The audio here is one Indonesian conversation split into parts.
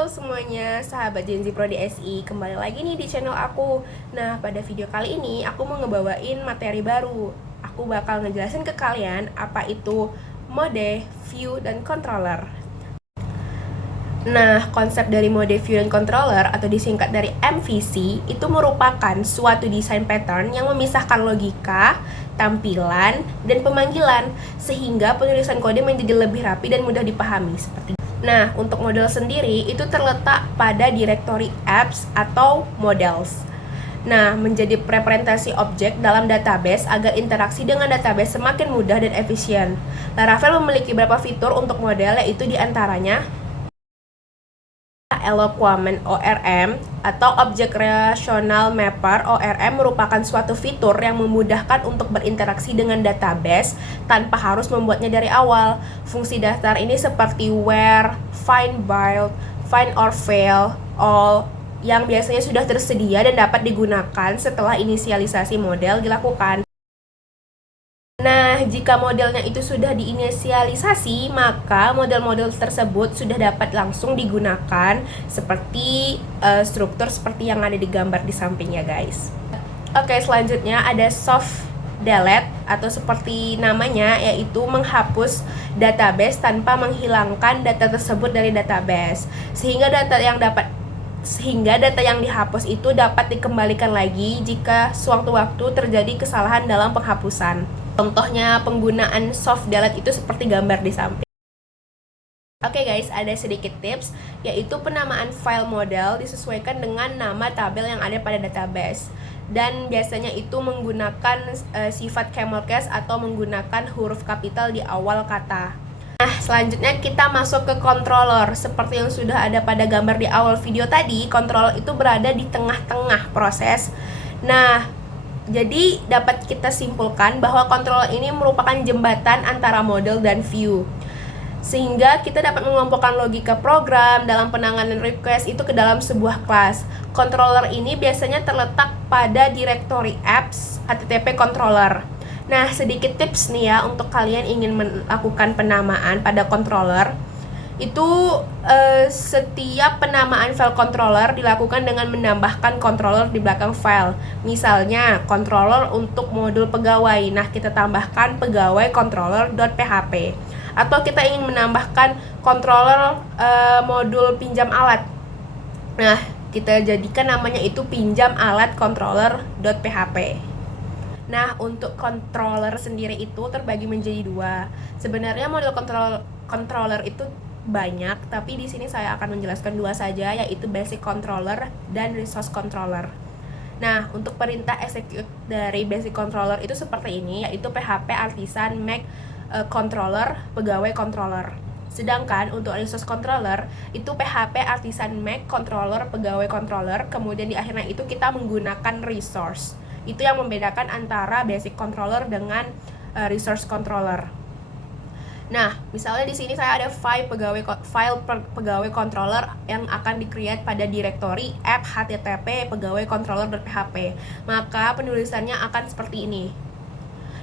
Halo semuanya, sahabat Gen Z Prodi SI. Kembali lagi nih di channel aku. Nah, pada video kali ini aku mau ngebawain materi baru. Aku bakal ngejelasin ke kalian apa itu mode, view, dan controller. Nah, konsep dari mode view dan controller atau disingkat dari MVC itu merupakan suatu desain pattern yang memisahkan logika, tampilan, dan pemanggilan sehingga penulisan kode menjadi lebih rapi dan mudah dipahami seperti. Nah, untuk model sendiri itu terletak pada directory apps atau models. Nah, menjadi representasi objek dalam database agar interaksi dengan database semakin mudah dan efisien. Laravel memiliki beberapa fitur untuk model, yaitu diantaranya Eloquent ORM atau Object Relational Mapper. ORM merupakan suatu fitur yang memudahkan untuk berinteraksi dengan database tanpa harus membuatnya dari awal. Fungsi dasar ini seperti where, find by, find or fail, all yang biasanya sudah tersedia dan dapat digunakan setelah inisialisasi model dilakukan. Nah, jika modelnya itu sudah diinisialisasi, maka model-model tersebut sudah dapat langsung digunakan seperti struktur seperti yang ada di gambar di sampingnya, guys. Oke, selanjutnya ada soft delete atau seperti namanya, yaitu menghapus database tanpa menghilangkan data tersebut dari database, sehingga data yang dihapus itu dapat dikembalikan lagi jika sewaktu-waktu terjadi kesalahan dalam penghapusan. Contohnya penggunaan soft delete itu seperti gambar di samping. Oke guys, ada sedikit tips, yaitu penamaan file model disesuaikan dengan nama tabel yang ada pada database. Dan biasanya itu menggunakan sifat camel case atau menggunakan huruf kapital di awal kata. Nah, selanjutnya kita masuk ke controller. Seperti yang sudah ada pada gambar di awal video tadi, controller itu berada di tengah-tengah proses. Nah, jadi dapat kita simpulkan bahwa controller ini merupakan jembatan antara model dan view, sehingga kita dapat mengelompokkan logika program dalam penanganan request itu ke dalam sebuah kelas. Controller ini biasanya terletak pada directory apps HTTP controller. Nah, sedikit tips nih ya untuk kalian ingin melakukan penamaan pada controller. Itu setiap penamaan file controller dilakukan dengan menambahkan controller di belakang file. Misalnya controller untuk modul pegawai, nah kita tambahkan pegawai controller.php. Atau kita ingin menambahkan controller modul pinjam alat, nah kita jadikan namanya itu pinjam alat controller.php. Nah, untuk controller sendiri itu terbagi menjadi dua. Sebenarnya model controller itu banyak, tapi di sini saya akan menjelaskan dua saja, yaitu basic controller dan resource controller. Nah, untuk perintah execute dari basic controller itu seperti ini, yaitu php artisan make controller pegawai controller. Sedangkan untuk resource controller itu php artisan make controller pegawai controller, kemudian di akhirnya itu kita menggunakan resource. Itu yang membedakan antara basic controller dengan resource controller. Nah, misalnya di sini saya ada file pegawai controller yang akan di-create pada directory app http pegawai controller.php. Maka penulisannya akan seperti ini.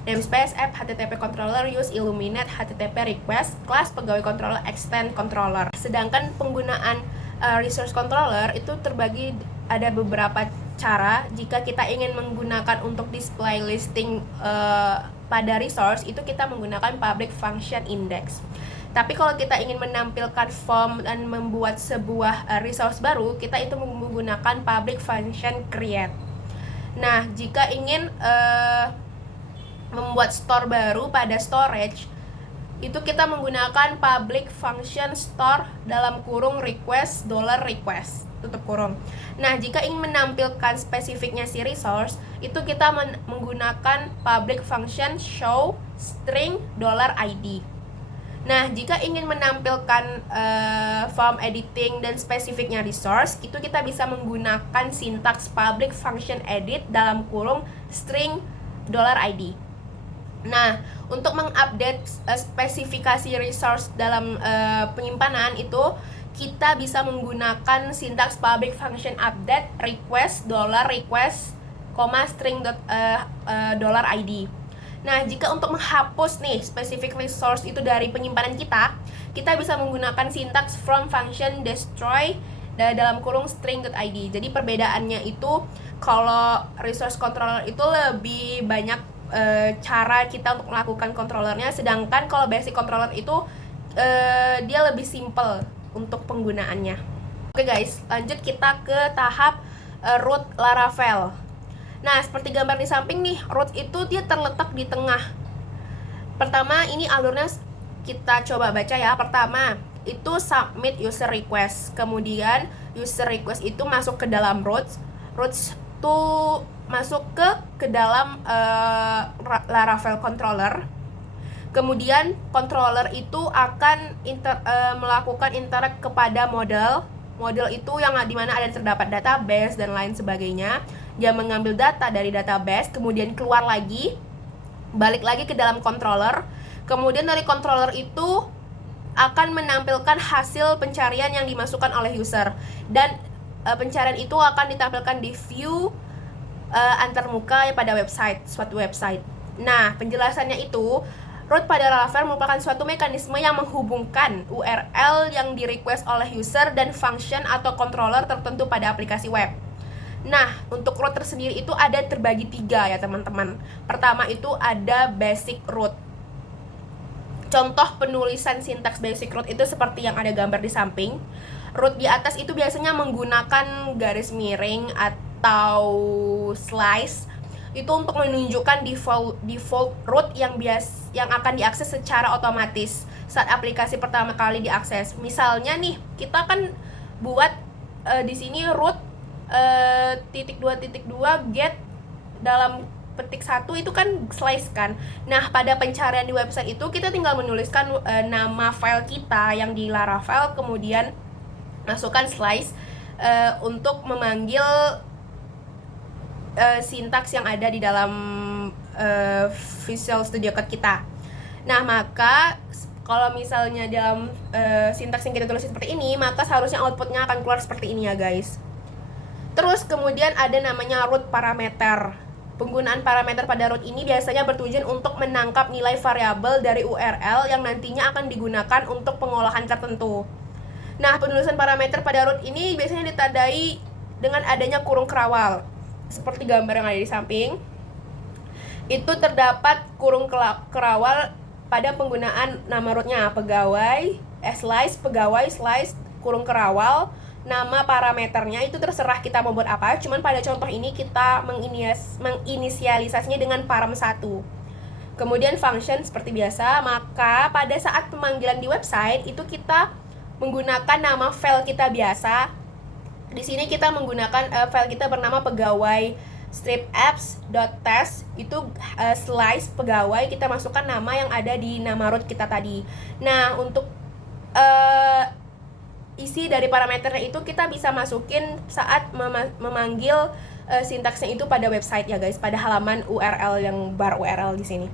Namespace app http controller use illuminate http request class pegawai controller extend controller. Sedangkan penggunaan resource controller itu terbagi ada beberapa cara. Jika kita ingin menggunakan untuk display listing pada resource, itu kita menggunakan public function index. Tapi kalau kita ingin menampilkan form dan membuat sebuah resource baru, kita itu menggunakan public function create. Nah, jika ingin membuat store baru pada storage, itu kita menggunakan public function store dalam kurung request $request tutup kurung. Nah, jika ingin menampilkan spesifiknya si resource, itu kita menggunakan public function show string $id. Nah, jika ingin menampilkan form editing dan spesifiknya resource, itu kita bisa menggunakan sintaks public function edit dalam kurung string $id. Nah, untuk mengupdate spesifikasi resource dalam penyimpanan itu kita bisa menggunakan sintaks public function update request $request, string $id. Nah, jika untuk menghapus nih specific resource itu dari penyimpanan kita bisa menggunakan sintaks from function destroy dalam kurung string.id. Jadi perbedaannya itu kalau resource controller itu lebih banyak cara kita untuk melakukan controllernya, sedangkan kalau basic controller itu dia lebih simple untuk penggunaannya. Oke guys, lanjut kita ke tahap root Laravel. Nah, seperti gambar di samping nih, root itu dia terletak di tengah. Pertama, ini alurnya kita coba baca ya. Pertama, itu submit user request. Kemudian user request itu masuk ke dalam root. Root itu masuk ke dalam Laravel controller. Kemudian controller itu akan melakukan interact kepada model. Model itu yang dimana ada terdapat database dan lain sebagainya. Dia mengambil data dari database, kemudian keluar lagi, balik lagi ke dalam controller. Kemudian dari controller itu akan menampilkan hasil pencarian yang dimasukkan oleh user. Dan pencarian itu akan ditampilkan di view antarmuka pada suatu website. Nah, penjelasannya itu, root pada Laravel merupakan suatu mekanisme yang menghubungkan URL yang di-request oleh user dan function atau controller tertentu pada aplikasi web. Nah, untuk root tersendiri itu ada terbagi 3 ya teman-teman. Pertama itu ada basic root. Contoh penulisan sintaks basic root itu seperti yang ada gambar di samping. Root di atas itu biasanya menggunakan garis miring atau slice. Itu untuk menunjukkan default root yang akan diakses secara otomatis saat aplikasi pertama kali diakses. Misalnya nih, kita kan buat di sini root .2.2 get dalam petik 1 itu kan slice kan. Nah, pada pencarian di website itu kita tinggal menuliskan nama file kita yang di Laravel, kemudian masukkan slice untuk memanggil sintaks yang ada di dalam Visual Studio Code kita. Nah, maka kalau misalnya dalam sintaks yang kita tulis seperti ini, maka seharusnya outputnya akan keluar seperti ini ya guys. Terus kemudian ada namanya root parameter. Penggunaan parameter pada root ini biasanya bertujuan untuk menangkap nilai variabel dari URL yang nantinya akan digunakan untuk pengolahan tertentu. Nah, penulisan parameter pada root ini biasanya ditandai dengan adanya kurung kerawal. Seperti gambar yang ada di samping. Itu terdapat kurung kerawal pada penggunaan nama rootnya, slice, pegawai, slice, kurung kerawal. Nama parameternya itu terserah kita mau buat apa, cuman pada contoh ini kita menginisialisasinya dengan param1. Kemudian function seperti biasa, maka pada saat pemanggilan di website itu kita menggunakan nama file kita biasa. Di sini kita menggunakan file kita bernama pegawai stripapps.test, itu slice pegawai, kita masukkan nama yang ada di nama root kita tadi. Nah, untuk isi dari parameternya itu kita bisa masukin saat memanggil sintaksnya itu pada website ya guys, pada halaman URL yang bar URL di sini.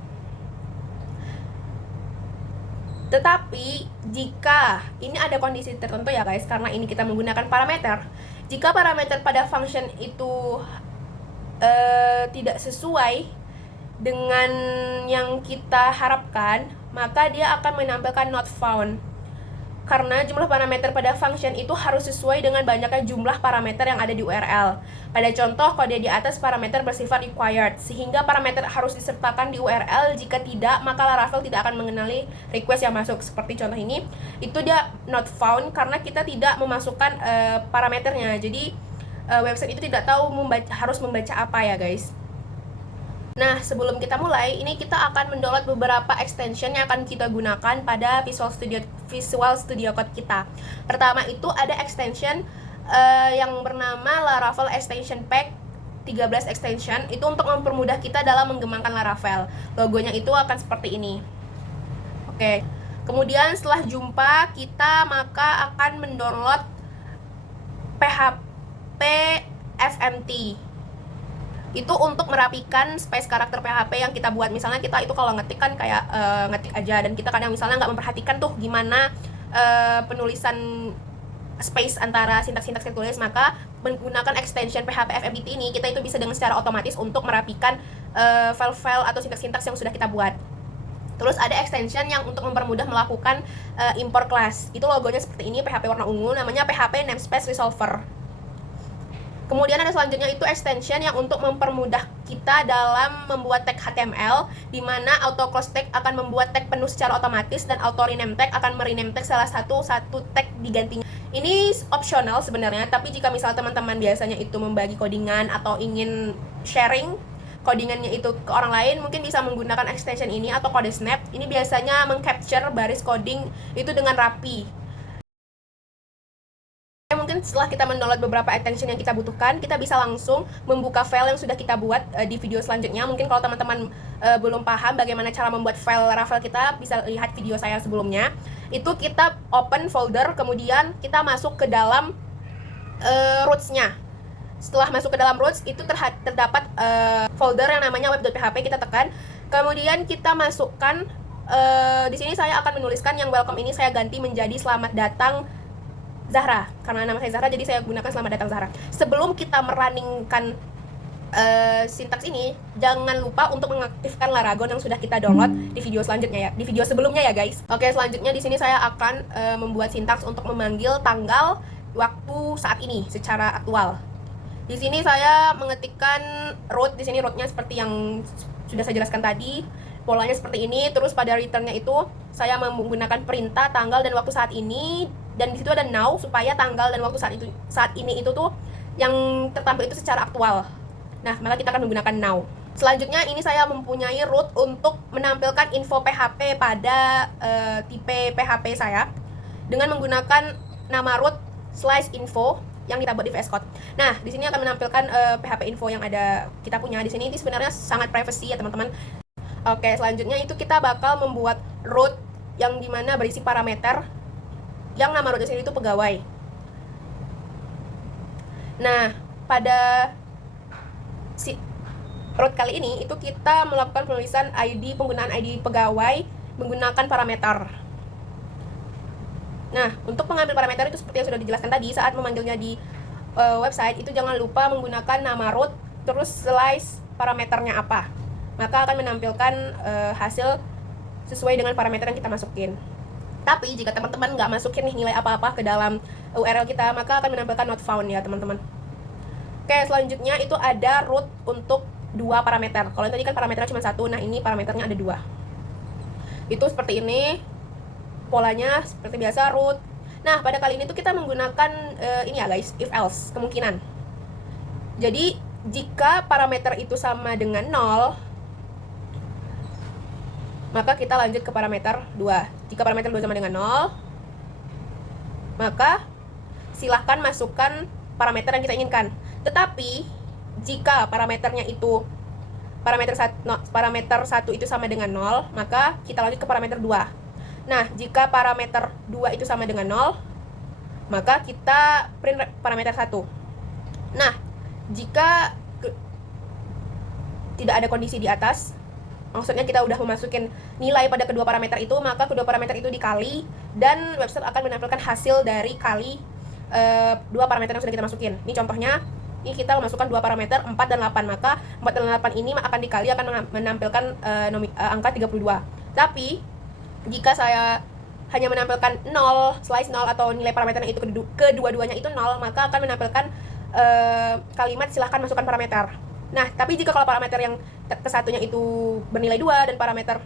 Tetapi jika ini ada kondisi tertentu ya guys, karena ini kita menggunakan parameter. Jika parameter pada function itu tidak sesuai dengan yang kita harapkan, maka dia akan menampilkan not found. Karena jumlah parameter pada function itu harus sesuai dengan banyaknya jumlah parameter yang ada di URL. Pada contoh, kode di atas parameter bersifat required, sehingga parameter harus disertakan di URL. Jika tidak, maka Laravel tidak akan mengenali request yang masuk. Seperti contoh ini, itu dia not found karena kita tidak memasukkan parameternya. Jadi website itu tidak tahu harus membaca apa ya guys. Nah, sebelum kita mulai, ini kita akan mendownload beberapa extension yang akan kita gunakan pada Visual Studio Code kita. Pertama itu ada extension yang bernama Laravel Extension Pack 13 extension. Itu untuk mempermudah kita dalam mengembangkan Laravel. Logonya itu akan seperti ini. Oke. Kemudian setelah jumpa kita, maka akan mendownload PHP FMT. Itu untuk merapikan space karakter PHP yang kita buat. Misalnya kita itu kalau ngetik kan kayak ngetik aja, dan kita kadang misalnya nggak memperhatikan tuh gimana penulisan space antara sintaks-sintaks yang tulis, maka menggunakan extension PHP FMBT ini kita itu bisa dengan secara otomatis untuk merapikan file-file atau sintaks-sintaks yang sudah kita buat. Terus ada extension yang untuk mempermudah melakukan import class. Itu logonya seperti ini, PHP warna ungu, namanya PHP Namespace Resolver. Kemudian ada selanjutnya itu extension yang untuk mempermudah kita dalam membuat tag HTML, di mana auto close tag akan membuat tag penuh secara otomatis dan auto rename tag akan merename tag salah satu tag digantinya. Ini opsional sebenarnya, tapi jika misal teman-teman biasanya itu membagi codingan atau ingin sharing codingannya itu ke orang lain, mungkin bisa menggunakan extension ini atau kode snap. Ini biasanya mengcapture baris coding itu dengan rapi. Mungkin setelah kita mendownload beberapa extension yang kita butuhkan, kita bisa langsung membuka file yang sudah kita buat di video selanjutnya. Mungkin kalau teman-teman belum paham bagaimana cara membuat file Laravel, kita bisa lihat video saya sebelumnya. Itu kita open folder, kemudian kita masuk ke dalam roots-nya. Setelah masuk ke dalam roots, itu terdapat folder yang namanya web.php, kita tekan. Kemudian kita masukkan, di sini saya akan menuliskan yang welcome ini saya ganti menjadi selamat datang Zahra, karena nama saya Zahra jadi saya gunakan selamat datang Zahra. Sebelum kita merunningkan sintaks ini, jangan lupa untuk mengaktifkan Laragon yang sudah kita download di video selanjutnya ya, di video sebelumnya ya guys. Oke, selanjutnya di sini saya akan membuat sintaks untuk memanggil tanggal waktu saat ini secara aktual. Di sini saya mengetikkan root, di sini rootnya seperti yang sudah saya jelaskan tadi, polanya seperti ini. Terus pada returnnya itu saya menggunakan perintah tanggal dan waktu saat ini, dan di situ ada now supaya tanggal dan waktu saat ini itu tuh yang tertampil itu secara aktual. Nah, maka kita akan menggunakan now. Selanjutnya ini saya mempunyai root untuk menampilkan info PHP pada tipe PHP saya dengan menggunakan nama root / info yang kita buat di VS Code. Nah, di sini akan menampilkan PHP info yang ada kita punya di sini. Ini sebenarnya sangat privacy ya teman-teman. Oke, selanjutnya itu kita bakal membuat root yang dimana berisi parameter yang nama root di sini itu pegawai. Nah, pada root kali ini itu kita melakukan penulisan penggunaan ID pegawai menggunakan parameter. Nah, untuk mengambil parameter itu seperti yang sudah dijelaskan tadi, saat memanggilnya di website itu jangan lupa menggunakan nama root terus slice parameternya apa. Maka akan menampilkan hasil sesuai dengan parameter yang kita masukin. Tapi jika teman-teman nggak masukin nih nilai apa-apa ke dalam URL kita, maka akan menampilkan not found ya teman-teman. Oke, selanjutnya itu ada root untuk 2 parameter. Kalau tadi kan parameternya cuma 1, nah ini parameternya ada 2. Itu seperti ini. Polanya seperti biasa root. Nah, pada kali ini tuh kita menggunakan ini ya guys, if else kemungkinan. Jadi jika parameter itu sama dengan 0, maka kita lanjut ke parameter 2. Jika parameter 2 sama dengan 0, maka silahkan masukkan parameter yang kita inginkan. Tetapi jika parameternya itu parameter 1 itu sama dengan 0, maka kita lanjut ke parameter 2. Nah, jika parameter 2 itu sama dengan 0, maka kita print parameter 1. Nah, jika tidak ada kondisi di atas, maksudnya kita udah memasukin nilai pada kedua parameter itu, maka kedua parameter itu dikali dan website akan menampilkan hasil dari kali 2 parameter yang sudah kita masukin. Ini contohnya, ini kita memasukkan 2 parameter 4 dan 8, maka 4 dan 8 ini akan dikali akan menampilkan angka 32. Tapi jika saya hanya menampilkan 0, slice 0 atau nilai parameternya itu kedua-duanya itu 0, maka akan menampilkan kalimat silahkan masukkan parameter. Nah, tapi jika kalau parameter yang kesatunya itu bernilai 2 dan parameter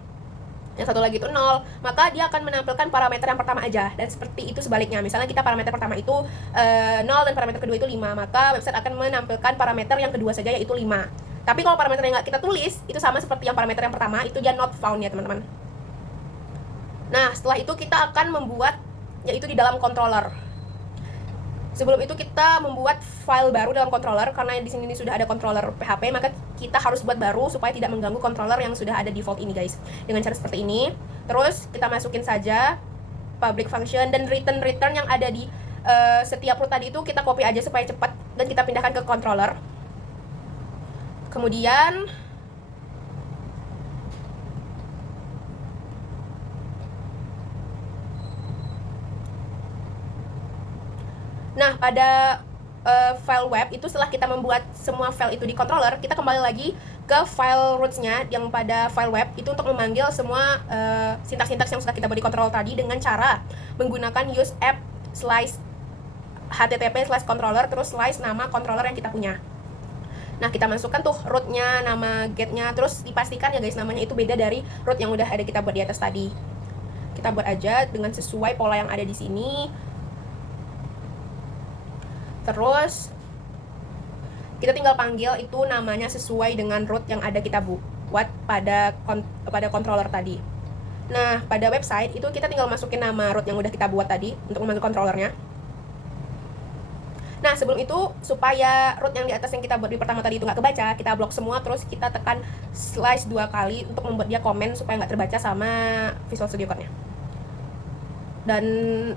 yang satu lagi itu 0, maka dia akan menampilkan parameter yang pertama aja. Dan seperti itu sebaliknya, misalnya kita parameter pertama itu 0 dan parameter kedua itu 5, maka website akan menampilkan parameter yang kedua saja yaitu 5. Tapi kalau parameter yang nggak kita tulis, itu sama seperti yang parameter yang pertama, itu dia not found ya teman-teman. Nah, setelah itu kita akan membuat yaitu di dalam controller. Sebelum itu kita membuat file baru dalam controller, karena di sini sudah ada controller PHP, maka kita harus buat baru supaya tidak mengganggu controller yang sudah ada default ini guys. Dengan cara seperti ini. Terus kita masukin saja public function dan return yang ada di setiap root tadi itu kita copy aja supaya cepat dan kita pindahkan ke controller. Kemudian Nah, pada file web itu setelah kita membuat semua file itu di controller, kita kembali lagi ke file roots-nya yang pada file web itu untuk memanggil semua sintaks-sintaks yang sudah kita buat di controller tadi dengan cara menggunakan use app slice http/controller terus slice nama controller yang kita punya. Nah, kita masukkan tuh root-nya, nama get-nya, terus dipastikan ya guys namanya itu beda dari root yang udah ada kita buat di atas tadi. Kita buat aja dengan sesuai pola yang ada di sini. Terus kita tinggal panggil itu namanya sesuai dengan root yang ada kita buat pada controller tadi. Nah, pada website itu kita tinggal masukin nama root yang udah kita buat tadi untuk memanggil controllernya. Nah, sebelum itu supaya root yang di atas yang kita buat di pertama tadi itu nggak kebaca, kita blok semua, terus kita tekan slice 2 kali untuk membuat dia komen supaya nggak terbaca sama Visual Studio Code-nya. Dan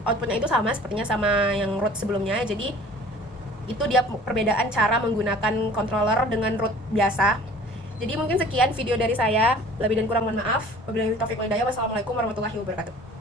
outputnya itu sama sepertinya sama yang root sebelumnya, jadi itu dia perbedaan cara menggunakan controller dengan root biasa. Jadi mungkin sekian video dari saya, lebih dan kurang mohon maaf. Wabillahi taufiq wal hidayah. Wassalamualaikum warahmatullahi wabarakatuh.